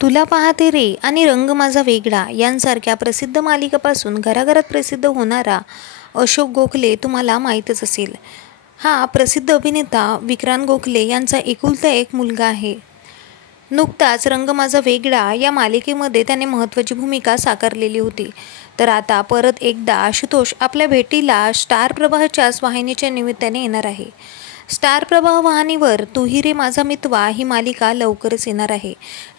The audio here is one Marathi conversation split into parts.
तुला पाहते रे आणि रंग माझा वेगळा यांसारख्या प्रसिद्ध मालिकापासून घराघरात प्रसिद्ध होणारा अशोक गोखले तुम्हाला माहीतच असेल. हा प्रसिद्ध अभिनेता विक्रांत गोखले यांचा एकुलता एक मुलगा आहे. नुकताच रंग माझा वेगळा या मालिकेमध्ये त्याने महत्त्वाची भूमिका साकारलेली होती. तर आता परत एकदा आशुतोष आपल्या भेटीला स्टार प्रवाहच्याच वाहिनीच्या निमित्ताने येणार आहे. स्टार प्रवाह वाहिनीवर तू ही रे माझा मितवा ही मालिका लवकरच येणार आहे,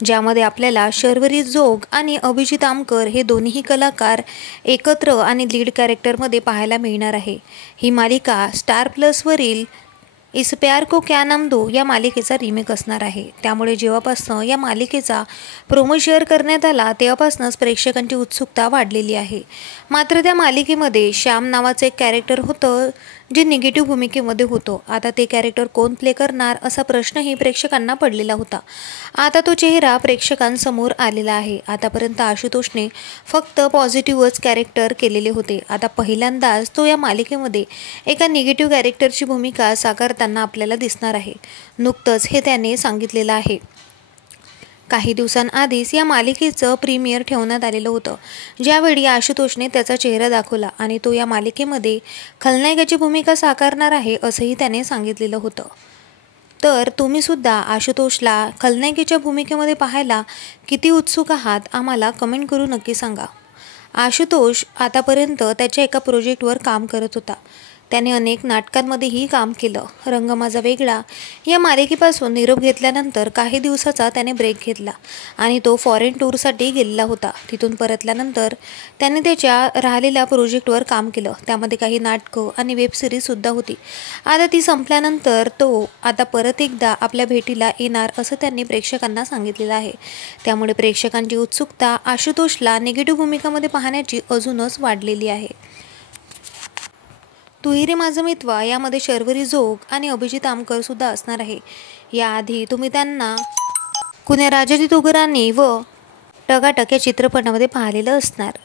ज्यामध्ये आपल्याला शर्वरी जोग आणि अभिजित आमकर हे दोन्हीही कलाकार एकत्र आणि लीड कॅरेक्टरमध्ये पाहायला मिळणार आहे. ही मालिका स्टार प्लसवरील इस प्यार को क्या नाम दो या मालिकेचा रिमेक असणार आहे. त्यामुळे जेव्हापासनं या मालिकेचा प्रोमो शेअर करण्यात आला तेव्हापासूनच प्रेक्षकांची उत्सुकता वाढलेली आहे. मात्र त्या मालिकेमध्ये श्याम नावाचं एक कॅरेक्टर होतं जे निगेटिव्ह भूमिकेमध्ये होतं. आता ते कॅरेक्टर कोण प्ले करणार असा प्रश्नही प्रेक्षकांना पडलेला होता. आता तो चेहरा प्रेक्षकांसमोर आलेला आहे. आतापर्यंत आशुतोषने फक्त पॉझिटिव्हच कॅरेक्टर केलेले होते. आता पहिल्यांदाच तो या मालिकेमध्ये एका निगेटिव्ह कॅरेक्टरची भूमिका साकारताना आपल्याला दिसणार आहे. नुकतंच हे त्याने सांगितलेलं आहे. काही दिवसांआधीच या मालिकेचं प्रीमियर ठेवण्यात आलेलं होतं, ज्यावेळी आशुतोषने त्याचा चेहरा दाखवला आणि तो या मालिकेमध्ये खलनायकाची भूमिका साकारणार आहे असंही त्याने सांगितलेलं होतं. तर तुम्हीसुद्धा आशुतोषला खलनायकीच्या भूमिकेमध्ये पाहायला किती उत्सुक आहात आम्हाला कमेंट करून नक्की सांगा. आशुतोष आतापर्यंत त्याच्या एका प्रोजेक्टवर काम करत होता. त्याने अनेक नाटकांमध्येही काम केलं. रंग माझा वेगळा या मालिकेपासून निरोप घेतल्यानंतर काही दिवसाचा त्याने ब्रेक घेतला आणि तो फॉरेन टूरसाठी गेलेला होता. तिथून परतल्यानंतर त्याने त्याच्या राहिलेल्या प्रोजेक्टवर काम केलं. त्यामध्ये काही नाटकं आणि वेबसिरीजसुद्धा होती. आता ती संपल्यानंतर तो आता परत एकदा आपल्या भेटीला येणार असं त्यांनी प्रेक्षकांना सांगितलेलं आहे. त्यामुळे प्रेक्षकांची उत्सुकता आशुतोषला निगेटिव्ह भूमिकामध्ये पाहण्याची अजूनच वाढलेली आहे. तू ही रे माझा मितवा यामध्ये शर्वरी जोग आणि अभिजित आमकर सुद्धा असणार आहे. याआधी तुम्ही त्यांना कुण्या राजाजी तुगराणी व टकाटक या चित्रपटामध्ये पाहिलेलं असणार.